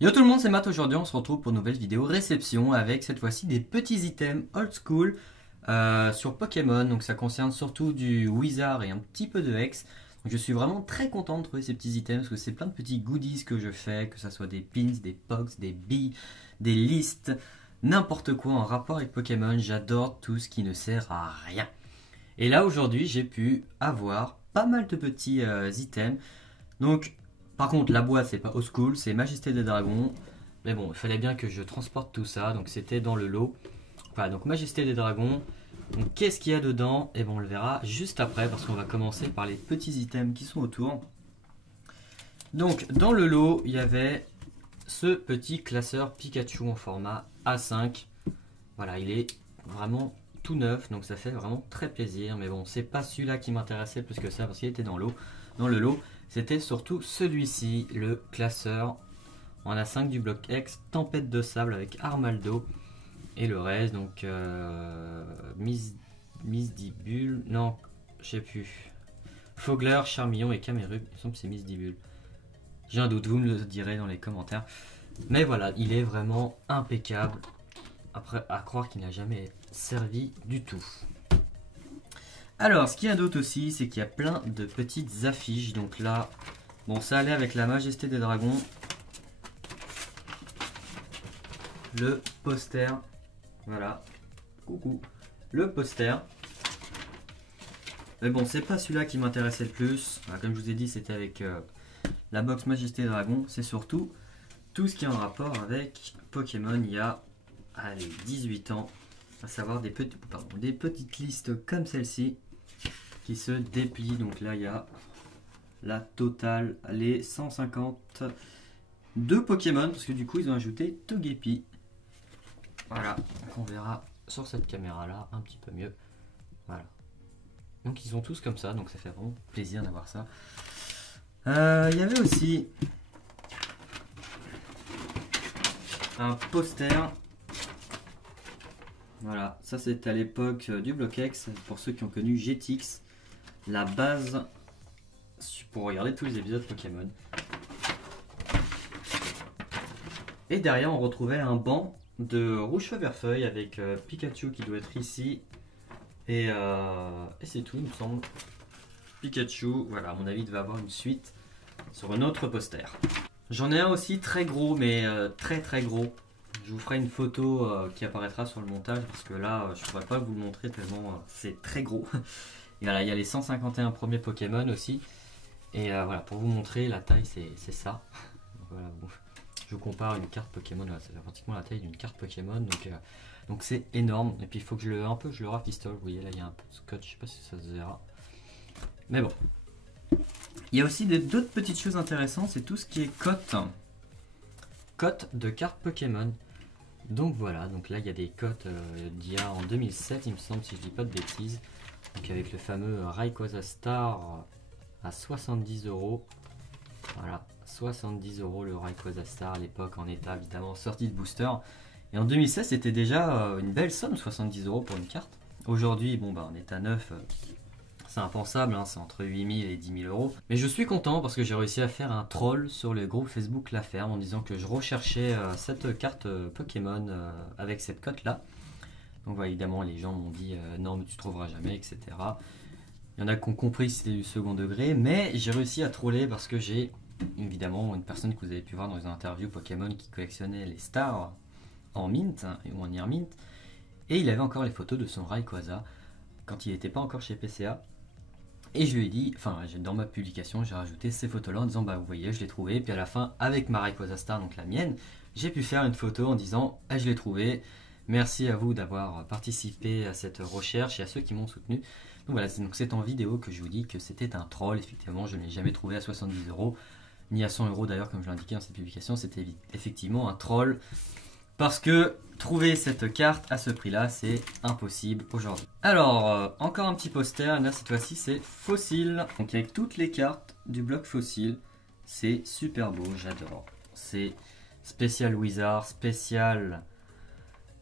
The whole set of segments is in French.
Yo tout le monde, c'est Matt. Aujourd'hui on se retrouve pour une nouvelle vidéo réception avec cette fois-ci des petits items old school sur Pokémon. Donc ça concerne surtout du Wizard et un petit peu de Hex. Donc je suis vraiment très content de trouver ces petits items parce que c'est plein de petits goodies que je fais, que ça soit des pins, des pogs, des billes, des listes, n'importe quoi en rapport avec Pokémon. J'adore tout ce qui ne sert à rien. Et là aujourd'hui j'ai pu avoir pas mal de petits items. Donc par contre, la boîte, c'est pas old school, c'est Majesté des Dragons. Mais bon, il fallait bien que je transporte tout ça, donc c'était dans le lot. Voilà, donc Majesté des Dragons. Donc qu'est-ce qu'il y a dedans? Et bon, on le verra juste après, parce qu'on va commencer par les petits items qui sont autour. Donc, dans le lot, il y avait ce petit classeur Pikachu en format A5. Voilà, il est vraiment tout neuf, donc ça fait vraiment très plaisir. Mais bon, c'est pas celui-là qui m'intéressait plus que ça, parce qu'il était dans le lot. C'était surtout celui-ci, le classeur en A5 du bloc X, Tempête de Sable avec Armaldo. Et le reste, donc Misdibule, non, je sais plus. Fogler, Charmillon et Camerupt, il me semble que c'est Misdibule. J'ai un doute, vous me le direz dans les commentaires. Mais voilà, il est vraiment impeccable. Après, à croire qu'il n'a jamais servi du tout. Alors, ce qu'il y a d'autre aussi, c'est qu'il y a plein de petites affiches. Donc là, bon, ça allait avec la Majesté des Dragons. Le poster. Voilà. Coucou. Le poster. Mais bon, c'est pas celui-là qui m'intéressait le plus. Voilà, comme je vous ai dit, c'était avec la box Majesté des Dragons. C'est surtout tout ce qui est en rapport avec Pokémon il y a, allez, 18 ans. À savoir des petites listes comme celle-ci qui se déplie. Donc là il y a la totale, les 152 Pokémon, parce que du coup ils ont ajouté Togepi. Voilà, donc on verra sur cette caméra là un petit peu mieux. Voilà, donc ils sont tous comme ça, donc ça fait vraiment plaisir d'avoir ça. Il y avait aussi un poster. Voilà, ça c'était à l'époque du bloc X, pour ceux qui ont connu Jetix, la base pour regarder tous les épisodes Pokémon. Et derrière on retrouvait un banc de Rouge-Feu-Vert-Feuille avec Pikachu qui doit être ici. Et c'est tout il me semble. Pikachu, voilà, à mon avis il devait avoir une suite sur un autre poster. J'en ai un aussi très gros, mais très très gros. Je vous ferai une photo qui apparaîtra sur le montage parce que là je ne pourrais pas vous le montrer tellement c'est très gros. Et voilà, il y a les 151 premiers Pokémon aussi. Et voilà, pour vous montrer la taille, c'est ça. Voilà, bon, je compare une carte Pokémon, voilà, ça fait pratiquement la taille d'une carte Pokémon. Donc c'est énorme. Et puis il faut que je le rafistole. Vous voyez là, il y a un peu de scotch, je sais pas si ça se verra. Mais bon. Il y a aussi d'autres petites choses intéressantes, c'est tout ce qui est cotes. Cotes de cartes Pokémon. Donc voilà, donc là il y a des cotes d'il y a en 2007 il me semble, si je dis pas de bêtises. Donc avec le fameux Rayquaza Star à 70 €. Voilà, 70 € le Rayquaza Star à l'époque en état évidemment sorti de booster. Et en 2016 c'était déjà une belle somme, 70 € pour une carte. Aujourd'hui, bon bah en état neuf, c'est impensable, hein, c'est entre 8 000 et 10 000 €. Mais je suis content parce que j'ai réussi à faire un troll sur le groupe Facebook La Ferme en disant que je recherchais cette carte Pokémon avec cette cote là. Donc voilà, évidemment les gens m'ont dit non mais tu trouveras jamais, etc. Il y en a qui ont compris que c'était du second degré, mais j'ai réussi à troller parce que j'ai évidemment une personne que vous avez pu voir dans les interviews Pokémon qui collectionnait les stars en mint ou en near mint, et il avait encore les photos de son Rayquaza quand il n'était pas encore chez PCA. Et je lui ai dit, enfin dans ma publication j'ai rajouté ces photos là en disant bah vous voyez je l'ai trouvé, et puis à la fin avec ma Rayquaza Star, donc la mienne, j'ai pu faire une photo en disant ah je l'ai trouvé. Merci à vous d'avoir participé à cette recherche et à ceux qui m'ont soutenu. Donc voilà, c'est en vidéo que je vous dis que c'était un troll. Effectivement, je ne l'ai jamais trouvé à 70 €, ni à 100 € d'ailleurs, comme je l'ai indiqué dans cette publication. C'était effectivement un troll. Parce que trouver cette carte à ce prix-là, c'est impossible aujourd'hui. Alors, encore un petit poster. Là, cette fois-ci, c'est Fossile. Donc avec toutes les cartes du bloc Fossile. C'est super beau, j'adore. C'est spécial Wizard, spécial...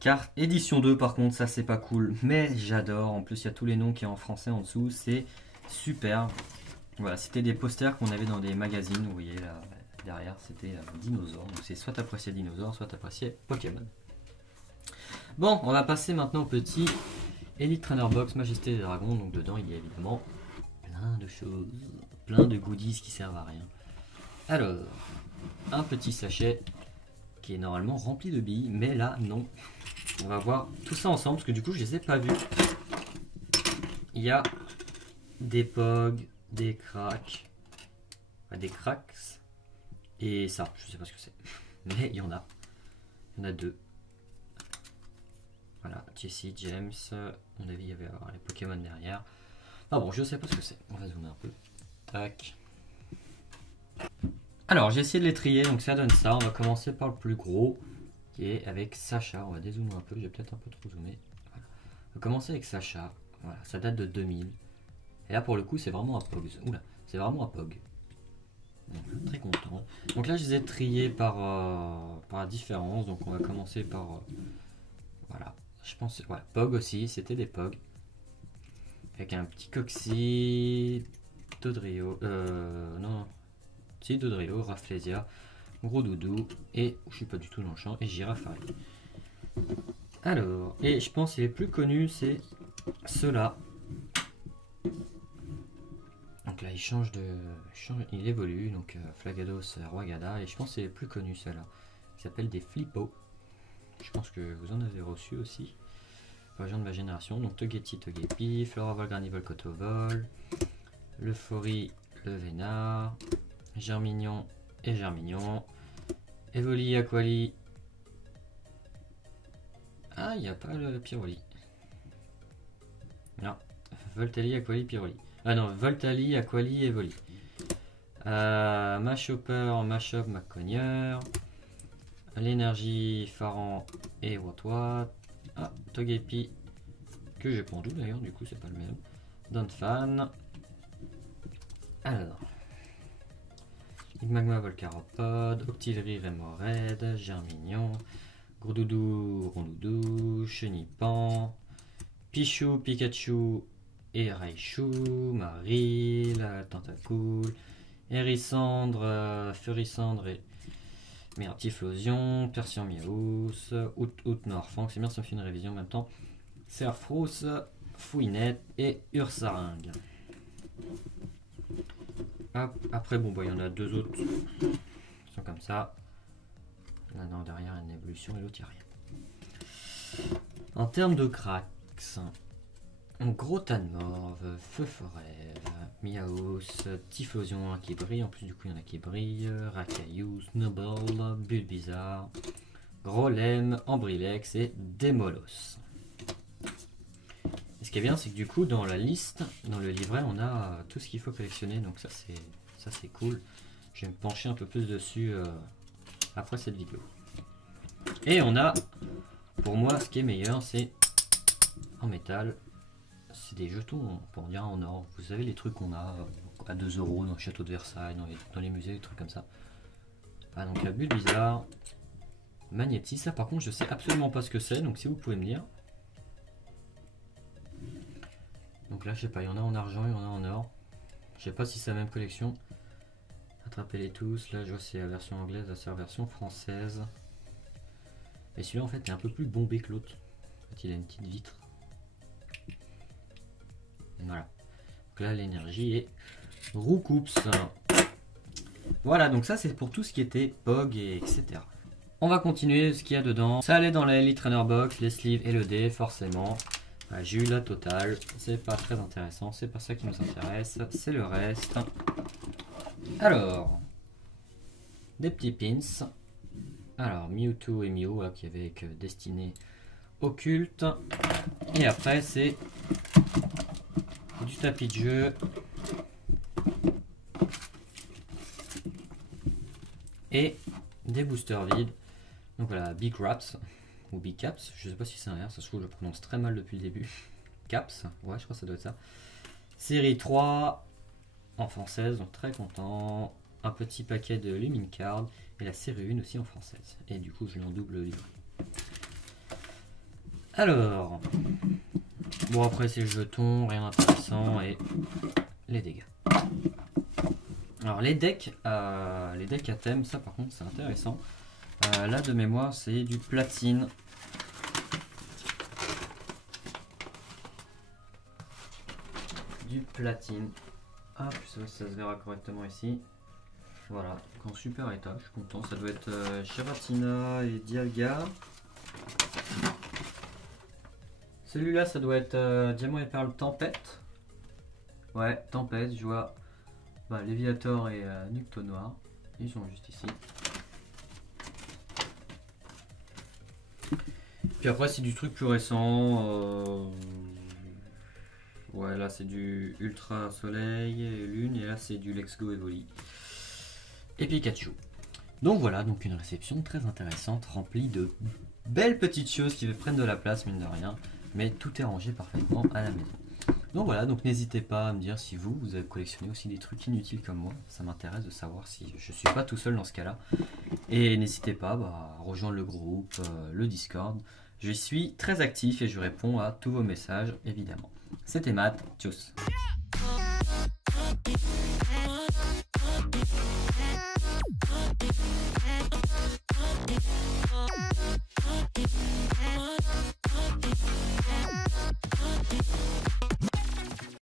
Carte édition 2 par contre, ça c'est pas cool, mais j'adore. En plus il y a tous les noms qui est en français en dessous, c'est super. Voilà, c'était des posters qu'on avait dans des magazines, vous voyez là, derrière c'était dinosaure. Donc c'est soit apprécier dinosaure, soit apprécier Pokémon. Bon, on va passer maintenant au petit Elite Trainer Box Majesté des Dragons. Donc dedans il y a évidemment plein de choses, plein de goodies qui servent à rien. Alors, un petit sachet qui est normalement rempli de billes, mais là non. On va voir tout ça ensemble parce que du coup je les ai pas vus. Il y a des POG, des cracks, et ça, je sais pas ce que c'est, mais il y en a. Il y en a deux. Voilà, Jesse, James, à mon avis il y avait les Pokémon derrière. Ah bon, je sais pas ce que c'est. On va zoomer un peu. Tac. Alors j'ai essayé de les trier, donc ça donne ça. On va commencer par le plus gros, qui est avec Sacha. On va dézoomer un peu, j'ai peut-être un peu trop zoomé. Voilà. On va commencer avec Sacha. Voilà, ça date de 2000. Et là pour le coup c'est vraiment un POG. Oula, c'est vraiment un POG. Donc, très content. Donc là je les ai triés par la différence. Donc on va commencer par voilà. Je pense ouais, POG aussi, c'était des POG. Avec un petit Coxy, Dodrio, non, si Dodrio, Rafflesia, Gros Doudou, et je suis pas du tout dans le champ, et Girafari. Alors, et je pense que les plus connus c'est ceux-là. Donc là il change il évolue, donc Flagados, Roagada, et je pense que c'est les plus connus ceux-là. Ils s'appellent des Flippo. Je pense que vous en avez reçu aussi. Pour les gens de ma génération, donc Togetti, Togepi, Floraval, Garnivol, Cotovol, Euphorie, le Vénard, Germignon et Germignon, Evoli, Aquali. Ah, il n'y a pas le Pyroli. Non, Voltali, Aquali, Pyroli. Ah non, Voltali, Aquali, Evoli. Mashopper, Mashop, Macognieur, l'énergie, Faran et Watwat. Ah, Togepi, que j'ai pendu d'ailleurs, du coup c'est pas le même. Donphan. Alors, Magma, Volcaropode, Octillerie, Remoraid, Germignon, Gros-Doudou, Rondoudou, Chenipan, Pichou, Pikachu et Raichu, Maril, Tentacool, Hérissandre, Furicandre et merde, Typhlosion, Persian Miaous, Out Norfang, c'est bien, ça me fait une révision en même temps. Serfrousse, Fouinette et Ursaring. Hop, après, bon, bah, il y en a deux autres qui sont comme ça. Là, non, derrière, il y a une évolution et l'autre, il n'y a rien. En termes de cracks, Gros Tanmorve, Feu Forêt, Miaous, Typhlosion qui brille, en plus du coup il y en a qui brillent, Racaillou, Snowball, Bulbizarre, Grolem, Ambrilex et Démolos. Et ce qui est bien c'est que du coup dans la liste, dans le livret on a tout ce qu'il faut collectionner, donc ça c'est cool. Je vais me pencher un peu plus dessus après cette vidéo. Et on a, pour moi ce qui est meilleur c'est en métal. C'est des jetons, pour dire en or. Vous savez les trucs qu'on a à 2 € dans le château de Versailles, dans les musées, des trucs comme ça. Ah, donc la Bulbizarre, Magnétis, ça par contre je sais absolument pas ce que c'est, donc si vous pouvez me dire. Donc là je sais pas, il y en a en argent, il y en a en or. Je sais pas si c'est la même collection. Attrapez-les tous, là je vois c'est la version anglaise, là c'est la version française. Et celui-là en fait est un peu plus bombé que l'autre. En fait il a une petite vitre. Voilà. Donc là l'énergie est Roucoups. Voilà, donc ça c'est pour tout ce qui était POG et etc. On va continuer ce qu'il y a dedans. Ça allait dans la Elite Trainer Box, les sleeves et le dé, forcément. Voilà, j'ai eu la totale. C'est pas très intéressant, c'est pas ça qui nous intéresse, c'est le reste. Alors, des petits pins. Alors, Mewtwo et Mew, là, qui avaient destiné occulte. Et après, c'est du tapis de jeu. Et des boosters vides. Donc voilà, Big Raps ou Big Caps, je sais pas si c'est un R, ça se trouve je prononce très mal depuis le début. Caps, ouais je crois que ça doit être ça. Série 3 en française, donc très content. Un petit paquet de Lumine Card et la série 1 aussi en française. Et du coup je l'ai en double livre. Alors, bon après c'est le jeton, rien d'intéressant et les dégâts. Alors Alors les decks à thème, ça par contre c'est intéressant. Là de mémoire c'est du platine. Du platine. Ah, je sais pas si ça se verra correctement ici. Voilà, donc en super état, je suis content. Ça doit être Giratina et Dialga. Celui-là, ça doit être Diamant et Perle Tempête. Ouais, Tempête, je vois Léviator et Nucto Noir. Ils sont juste ici. Puis après, c'est du truc plus récent. Ouais, là c'est du Ultra Soleil et Lune, et là c'est du Let's Go Evoli. Et Pikachu. Donc voilà, donc une réception très intéressante, remplie de belles petites choses qui prennent de la place, mine de rien, mais tout est rangé parfaitement à la maison. Donc voilà, donc n'hésitez pas à me dire si vous avez collectionné aussi des trucs inutiles comme moi. Ça m'intéresse de savoir si je suis pas tout seul dans ce cas-là. Et n'hésitez pas à rejoindre le groupe, le Discord. Je suis très actif et je réponds à tous vos messages, évidemment. C'était Matt, tchuss.